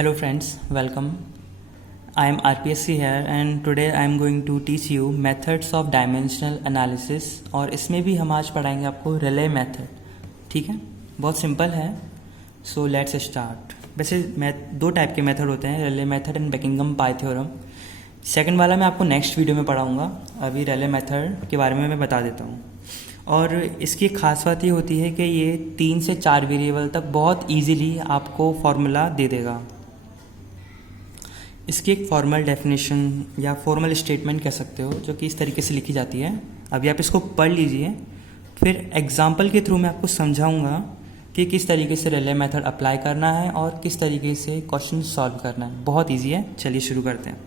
Hello friends, welcome. I am RPSC here and today I am going to teach you methods of dimensional analysis और इसमें भी हम आज पढ़ाएंगे आपको रिले मेथड. ठीक है, बहुत सिंपल है. So let's start. वैसे दो टाइप के मेथड होते हैं, relay method and Buckingham pi theorem. Second वाला मैं आपको नेक्स्ट वीडियो में पढ़ाऊँगा. अभी रिले मेथड के बारे में मैं बता देता हूँ. और इसकी खास बात ये होती है कि ये 3 से 4 वेरिएबल तक बहुत इजीली आपको फॉर्मूला दे देगा. इसकी एक फॉर्मल डेफिनेशन या फॉर्मल स्टेटमेंट कह सकते हो, जो कि इस तरीके से लिखी जाती है. अभी आप इसको पढ़ लीजिए, फिर एग्जाम्पल के थ्रू मैं आपको समझाऊंगा कि किस तरीके से रिले मेथड अप्लाई करना है और किस तरीके से क्वेश्चन सॉल्व करना है. बहुत ईजी है, चलिए शुरू करते हैं.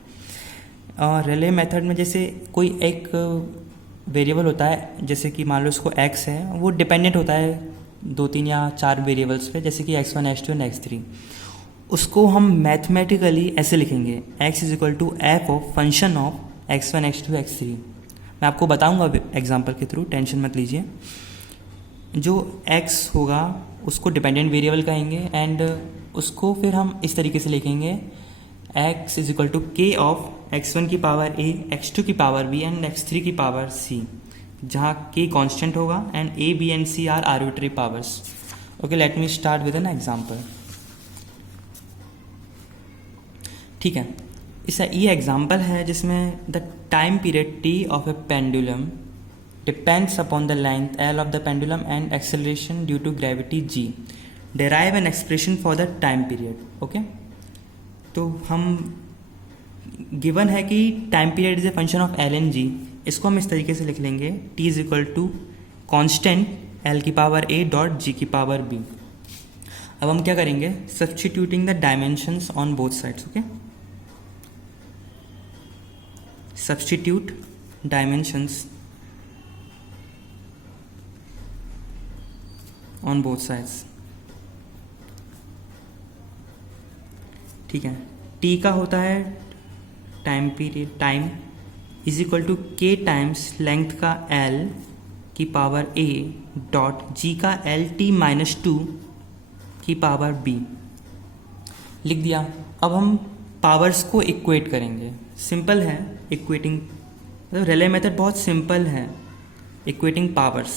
रिले मेथड में जैसे कोई एक वेरिएबल होता है, जैसे कि मान लो इसको x है, वो डिपेंडेंट होता है 2-3 या 4 वेरिएबल्स पे, जैसे कि x1 x2 एंड x3. उसको हम मैथमेटिकली ऐसे लिखेंगे, x is equal to F of function of x1 x2 x3. मैं आपको बताऊंगा एग्जांपल के थ्रू, टेंशन मत लीजिए. जो x होगा उसको डिपेंडेंट वेरिएबल कहेंगे एंड उसको फिर हम इस तरीके से लिखेंगे, x इज इक्वल टू के ऑफ x1 की पावर a, x2 की पावर b एंड x3 की पावर c, जहाँ k कांस्टेंट होगा and a, b and c are arbitrary powers. Okay, let me start with an example. ठीक है, इसका ये एग्जाम्पल है जिसमें the time period t of a pendulum depends upon the length l of the pendulum and acceleration due to gravity g. Derive an expression for the time period. Okay, तो हम given है कि time period is a function of l and g. इसको हम इस तरीके से लिख लेंगे, t is equal to constant l की पावर a डॉट g की पावर b. अब हम क्या करेंगे, substituting the dimensions on both sides. Okay, substitute dimensions on both sides. ठीक है, t का होता है time period, time is equal to k times length का l की पावर a डॉट g का l t माइनस 2 की पावर b. लिख दिया. अब हम पावर्स को इक्वेट करेंगे. सिंपल है इक्वेटिंग, मतलब रिले मेथड बहुत सिंपल है. इक्वेटिंग पावर्स,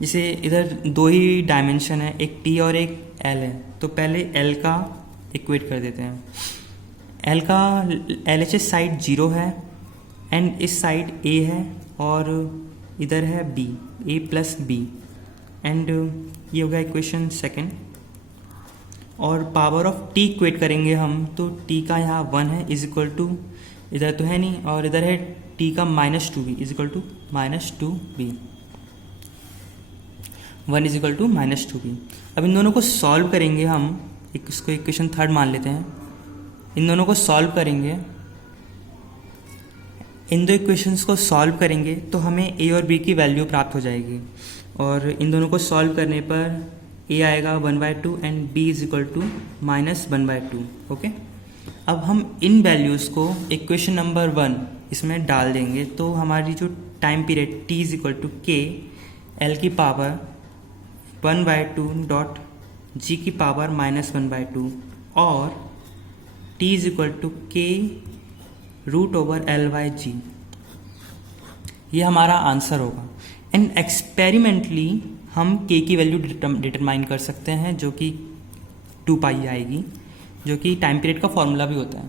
जैसे इधर 2 ही डायमेंशन है, एक t और एक l है, तो पहले l का इक्वेट कर देते हैं. l का LHS साइड 0 है एंड इस साइड a है और इधर है b, a plus b and ये हो गया इक्वेशन सेकेंड. और पावर ऑफ t इक्वेट करेंगे हम, तो t का यहाँ 1 है इज इक्वल टू, इधर तो है नहीं और इधर है t का -2b is equal to -2b. 1 is equal to -2b. अब इन दोनों को सॉल्व करेंगे हम, इसको इक्वेशन थर्ड मान लेते हैं. इन दोनों को सॉल्व करेंगे, इन दो इक्वेशंस को सॉल्व करेंगे तो हमें a और b की वैल्यू प्राप्त हो जाएगी. और इन दोनों को सॉल्व करने पर a आएगा 1/2 and b is equal to -1/2. Okay, अब हम इन वैल्यूज़ को इक्वेशन नंबर 1 इसमें डाल देंगे, तो हमारी जो time period t is equal to K l की पावर 1/2 डॉट g की पावर -1/2 और t इज इक्वल टू के √l/g. ये हमारा आंसर होगा. एंड एक्सपेरिमेंटली हम k की वैल्यू डिटरमाइन कर सकते हैं, जो कि 2π आएगी, जो कि टाइम पीरियड का फॉर्मूला भी होता है.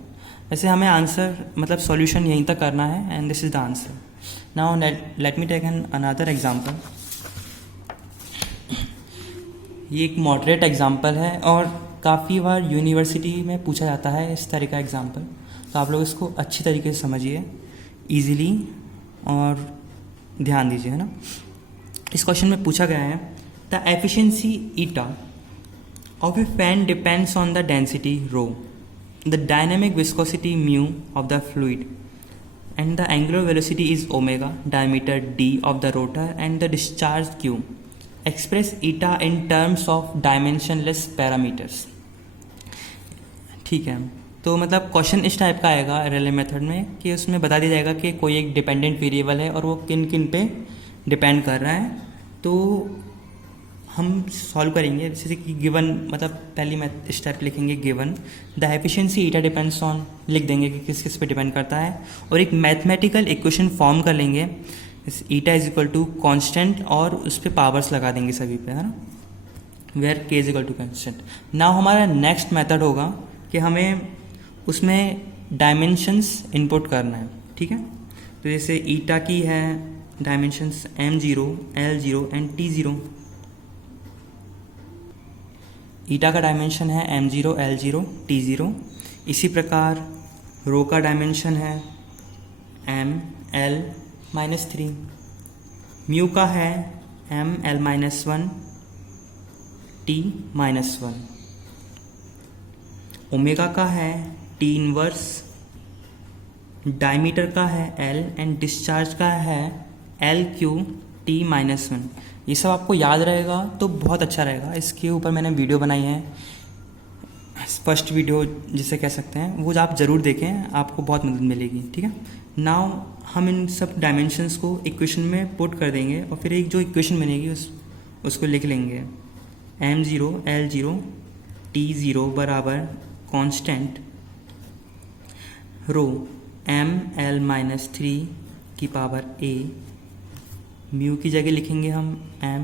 वैसे हमें आंसर मतलब सॉल्यूशन यहीं तक करना है and this is the answer. Now let me take an another example. ये एक मॉडरेट एग्जांपल है और काफ़ी बार यूनिवर्सिटी में पूछा जाता है इस तरह का एग्जांपल, तो आप लोग इसको अच्छी तरीके से समझिए ईजिली और ध्यान दीजिए, है ना. इस क्वेश्चन में पूछा गया है, the efficiency eta of A fan depends on the density rho, the dynamic viscosity mu of the fluid and the angular velocity is omega, diameter d of the rotor and the discharge q. Express eta in terms of dimensionless parameters. ठीक है, तो मतलब question इस type का आएगा relay method में कि उसमें बता दिया जाएगा कि कोई एक डिपेंडेंट वेरिएबल है और वो किन किन पे डिपेंड कर रहा है. तो हम सॉल्व करेंगे, जैसे कि गिवन मतलब पहली मैं स्टेप लिखेंगे given the efficiency eta depends on, लिख देंगे कि किस किस पे डिपेंड करता है, और एक मैथमेटिकल इक्वेशन फॉर्म कर लेंगे eta is equal to constant, और उस पर पावर्स लगा देंगे सभी पे, है ना, where K is equal to constant. Now हमारा नेक्स्ट मेथड होगा कि हमें उसमें डायमेंशंस इनपुट करना है, ठीक है। तो जैसे ईटा की है dimensions m0, l0 and t0। ईटा का डायमेंशन है m0, l0, t0। इसी प्रकार रो का डायमेंशन है m, l -3। म्यू का है m, l -1, t -1। ओमेगा का है t इनवर्स। डायमीटर का है l एंड डिस्चार्ज का है l3 t -1। ये सब आपको याद रहेगा तो बहुत अच्छा रहेगा। इसके ऊपर मैंने वीडियो बनाई है, फर्स्ट वीडियो जिसे कह सकते हैं, वो आप ज़रूर देखें, आपको बहुत मदद मिलेगी, ठीक है। नाउ हम इन सब डायमेंशंस को इक्वेशन में पुट कर देंगे और फिर एक जो इक्वेशन बनेगी उसको लिख लेंगे m0, l0, t0 बराबर कांस्टेंट रो m, l -3 की पावर a, म्यू की जगह लिखेंगे हम m,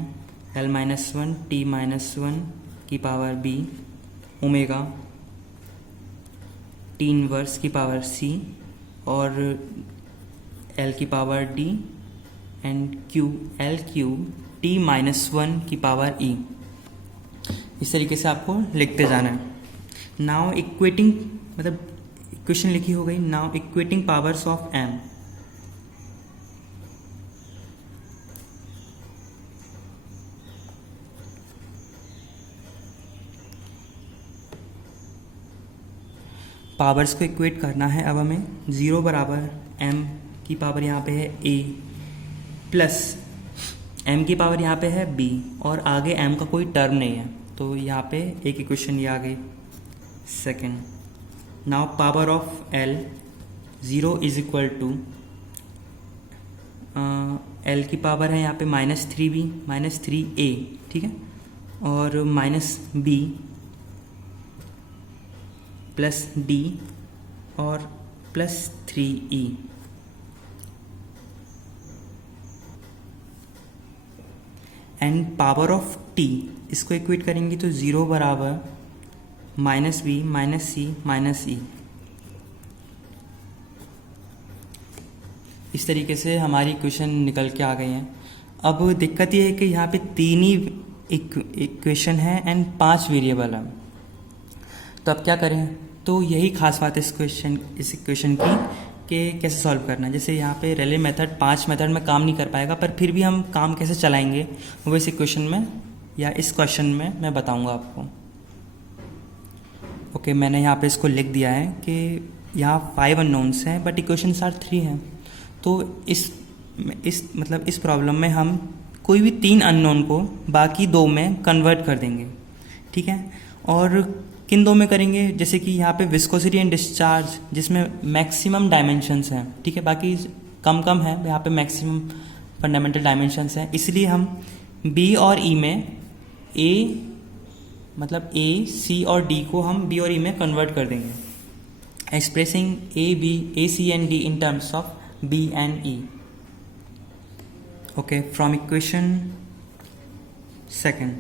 l -1, t -1 की power b, omega t inverse की पावर c और l की power d and q, l³ t -1 की पावर e। इस तरीके से आपको लिखते जाना है। नाउ इक्वेटिंग मतलब इक्वेशन लिखी हो गई। Now equating powers of m, powers को इक्वेट करना है। अब हमें 0 बराबर m की पावर यहाँ पे है a प्लस m की पावर यहाँ पे है b, और आगे m का कोई टर्म नहीं है, तो यहाँ पे एक इक्वेशन ये आ गई second. Now power of l 0 is equal to l की पावर है यहाँ पे -3b, -3a, ठीक है, और -b प्लस d और +3e। And power of t, इसको इक्वेट करेंगे तो 0 बराबर -b, -c, -e। इस तरीके से हमारी इक्वेशन निकल के आ गई हैं। अब दिक्कत ये है कि यहाँ पे 3 ही इक्वेशन है एंड 5 वेरिएबल है, तो अब क्या करें। तो यही खास बात है इस इक्वेशन की कि कैसे सॉल्व करना है। जैसे यहाँ पे रेले मेथड 5 मेथड में काम नहीं कर पाएगा, पर फिर भी हम काम कैसे चलाएंगे वो इस इक्वेशन में या इस क्वेश्चन में मैं बताऊंगा आपको। ओके, मैंने यहाँ पे इसको लिख दिया है कि यहाँ 5 अननोन्स हैं बट इक्वेशंस आर 3 हैं। तो इस प्रॉब्लम में हम कोई भी 3 अननोन को बाकी 2 में कन्वर्ट कर देंगे, ठीक है। और किन 2 में करेंगे, जैसे कि यहाँ पे विस्कोसिटी एंड डिस्चार्ज जिसमें मैक्सिमम डायमेंशंस हैं, ठीक है, बाकी कम कम है, यहाँ पे मैक्सिमम फंडामेंटल डायमेंशंस हैं, इसलिए हम B और E में A, C और D को हम B और E में कन्वर्ट कर देंगे, expressing A, C and D in terms of B and E। Okay, from equation second,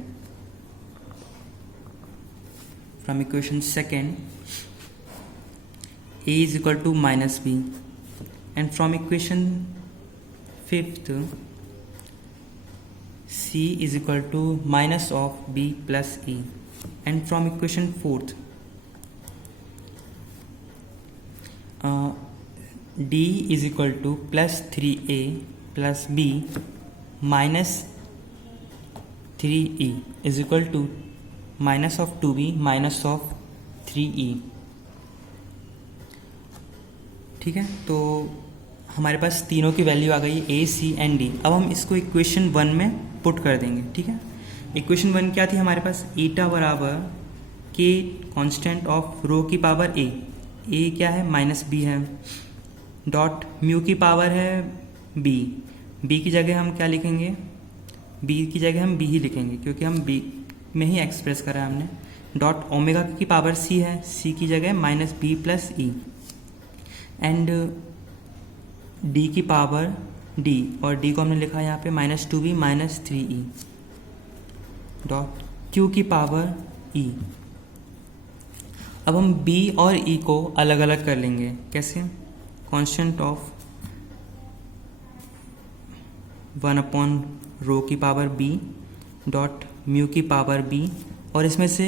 from equation second a is equal to -b, and from equation fifth c is equal to minus of b plus e, and from equation fourth d is equal to plus 3a plus b minus 3e is equal to minus of 2b minus of 3e, ठीक है। तो हमारे पास तीनों की value आ गई A, C and D। अब हम इसको इक्वेशन 1 में पुट कर देंगे, ठीक है। इक्वेशन 1 क्या थी हमारे पास, ईटा बराबर k कांस्टेंट ऑफ रो की पावर a क्या है -b है, डॉट म्यू की पावर है b की जगह हम क्या लिखेंगे बी की जगह हम बी ही लिखेंगे क्योंकि हम बी में ही एक्सप्रेस करा है हमने। डॉट ओमेगा की पावर सी है, सी की जगह minus B plus E, and D की पावर डी, और डी को हमने लिखा यहाँ पे -2b minus 3e, dot Q की पावर ई। अब हम b और e को अलग अलग कर लेंगे। कैसे? कांस्टेंट ऑफ 1/ρ की पावर b डॉट म्यू की पावर b, और इसमें से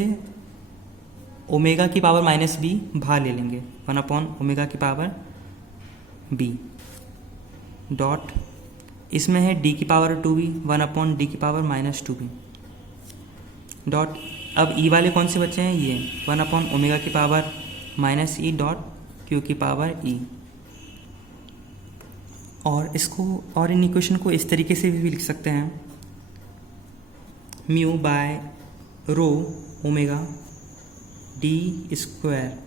ओमेगा की पावर -b बाहर ले लेंगे, 1/ओमेगा की पावर b, डॉट इसमें है d की पावर 2b, 1/d की पावर -2b, डॉट अब e वाले कौन से बच्चे हैं? ये 1/ओमेगा की पावर -e डॉट q की पावर e। और इसको और इन इक्वेशन को इस तरीके से भी लिख सकते हैं, mu by rho omega D square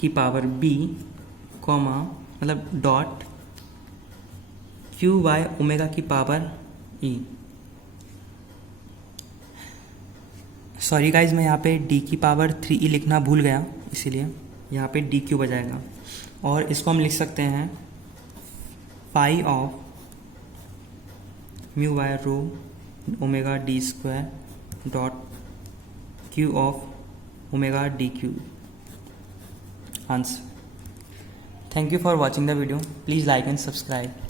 की पावर b, कॉमा मतलब डॉट क्यू बाय ओमेगा की पावर e। सॉरी गाइज, मैं यहाँ पे d की पावर 3e लिखना भूल गया, इसीलिए यहाँ पे डी क्यू बजाएगा। और इसको हम लिख सकते हैं phi of mu by rho omega D square dot Q of omega D Q. Answer. Thank you for watching the video. Please like and subscribe.